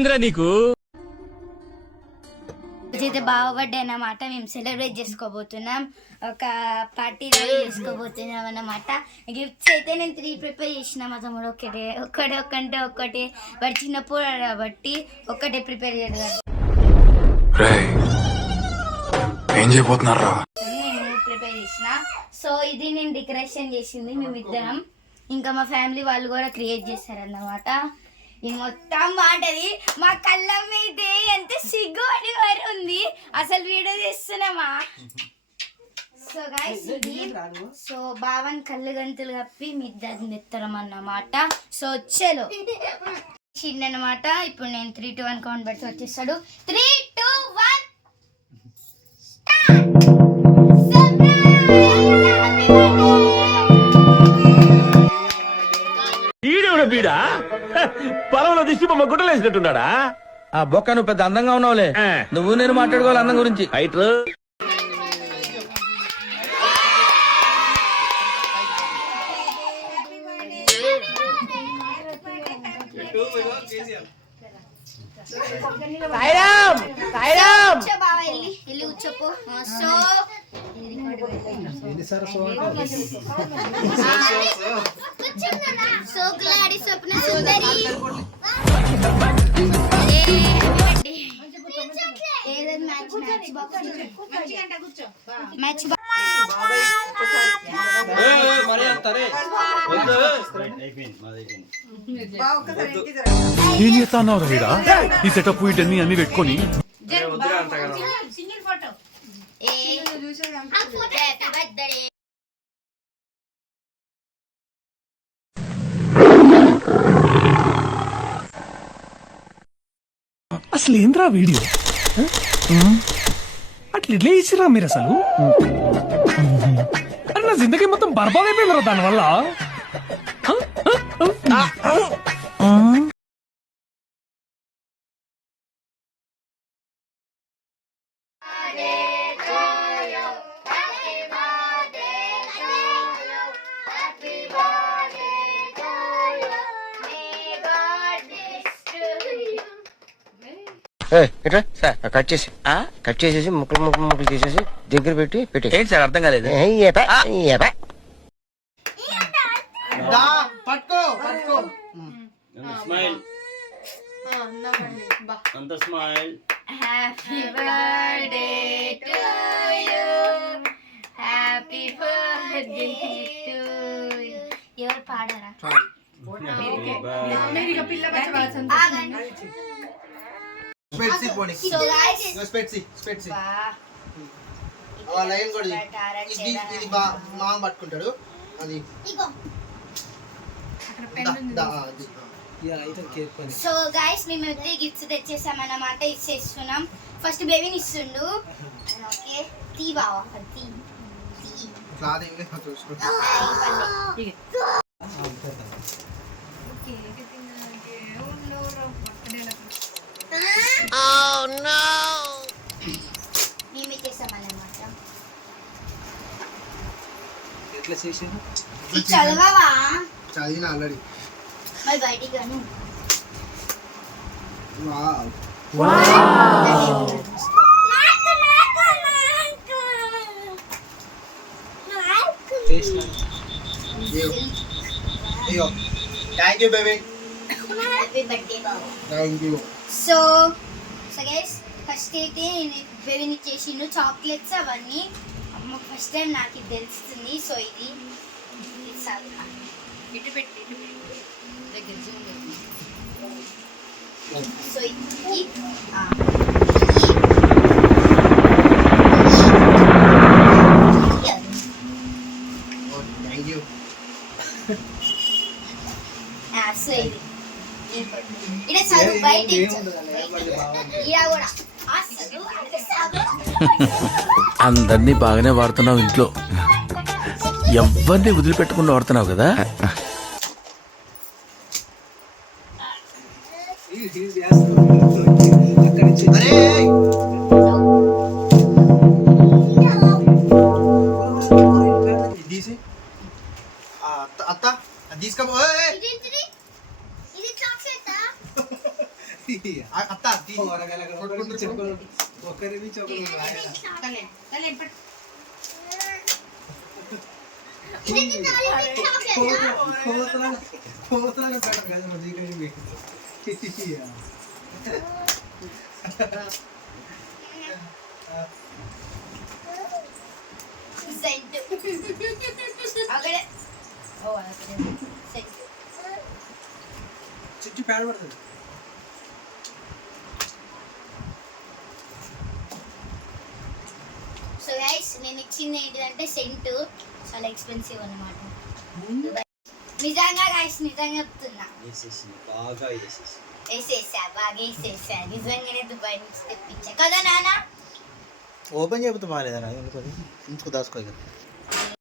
ఏమైందిరా నీకు? అయితే బావ బర్త్డే అన్నమాట మేము సెలబ్రేట్ చేసుకోబోతున్నాం. ఒక పార్టీ చేసుకోబోతున్నాం అన్నమాట గిఫ్ట్స్ అయితే నేను త్రీ ప్రిపేర్ చేసిన మా తమ్ముడు ఒకటే ఒక్కటే ఒక్కంటే ఒక్కటే. వాడు చిన్నప్పుడు కాబట్టి ఒక్కటే ప్రిపేర్ చేయడం ఏం చేయబోతున్నారా నేను ప్రిపేర్ చేసిన. సో ఇది నేను డెకరేషన్ చేసింది మేమిద్దరం. ఇంకా మా ఫ్యామిలీ వాళ్ళు కూడా క్రియేట్ చేశారన్నమాట. ఇది మొత్తం మాటది మా కళ్ళ మీద ఎంత సిగ్గు మరి ఉంది. అసలు వీడియో తీస్తున్నామా? సో గైస్ ఇది సో బావన్ కళ్ళు గంతులు కప్పి మీ ఇద్దరిని ఎత్తరం అన్నమాట సో వచ్చేలో. చిన్న అనమాట ఇప్పుడు నేను త్రీ టూ వన్ కౌంట్ పెడితే వచ్చేస్తాడు. త్రీ టూ వన్ ఈడేవుడ బీడా పొలంలో దిష్టి బొమ్మ గుట్టలేసినట్టున్నాడా? ఆ బొక్క నువ్వు పెద్ద అందంగా ఉన్నావులే. ఆ. నువ్వు నేను మాట్లాడుకోవాలి అందం గురించి. హైట్ కూర్చో బావ వెళ్ళి కూర్చోపో. సో సోకులాడి స్వప్న సుందరి. Match matchbox. మ్యాచ్ ఏం చేస్తాన్నావు వీడా ఈ సెటప్ వీటన్ని అన్ని పెట్టుకొని హ్యాపీ బర్త్డే అసలు ఏంద్రా వీడియో? అట్లా ఇట్లే ఇచ్చిరా మీరు అసలు నా జిందగీ మొత్తం బర్బాద్ అయిపోయిందిరా దానివల్ల సార్ కట్ చేసి. కట్ చేసేసి ముక్కలు ముక్కలు ముక్కలు తీసేసి దగ్గర పెట్టి పెట్టి ఏంటి సార్ అర్థం కాలేదు? పట్టుకో పట్టుకో. స్మైల్? అంత smile? Happy birthday to you happy birthday to ఎవరు పాడారా? ఆగండి స్పెట్సి పోనీ. స్పెట్సి స్పెట్సి ఆ లైన్ కూడా ఇది. ఇది ఇది బా మా పట్టుకుంటాడు. అది. సో గైస్ మేము అయితే గిఫ్ట్స్ తెచ్చేసామన్నమాట ఇచ్చేస్తున్నాం. ఫస్ట్ బేబీని ఇస్తుండు. ఓకే. తీ బావా తీ. తీ. ఎట్లా చేసాను ఇది చదవవా? చదివిన ఆల్రెడీ. మరి బయటికి గాను అయ్యో thank you baby happy birthday Babu. Thank you so so guys first అయితే బేబీని చేసిండు. చాక్లెట్స్ అవన్నీ. ఫస్ట్ టైం నాకు ఇది తెలుస్తుంది సో ఇది ఇటు పెట్టి ఇటు పెట్టి. దగ్గర జూమ్ సో ఇది ఇక్కడ చదువు బయట ఇక్కడ కూడా. అందరినీ బాగానే వాడుతున్నావు ఇంట్లో. ఎవరిని వదిలిపెట్టకుండా వాడుతున్నావు కదా? అత్త అత్త అది తీసుకోపో ఏయ్, ఏయ్. ఇదేంటిది? ఇది చాక్లెటా? తలే తలే పట్టు. సెంట్ అక్కడే ఓ అక్కడే సెంట్ చుట్టూ పేడ పడుతుంది నేను ఇచ్చింది ఏంటిదంటే సెంట్. చాలా ఎక్స్పెన్సివ్ అన్నమాట. నిజంగా గైస్ నిజంగా చెప్తున్నా. బాగా వేసేసి బాగా వేసేసా. నిజంగానే దుబాయ్ నుంచి తెప్పించా. కదా నాన్న? ఓపెన్ చేయబోతే బాగాలేదా ఎందుకు ఉంచుకు దాచుకో ఇక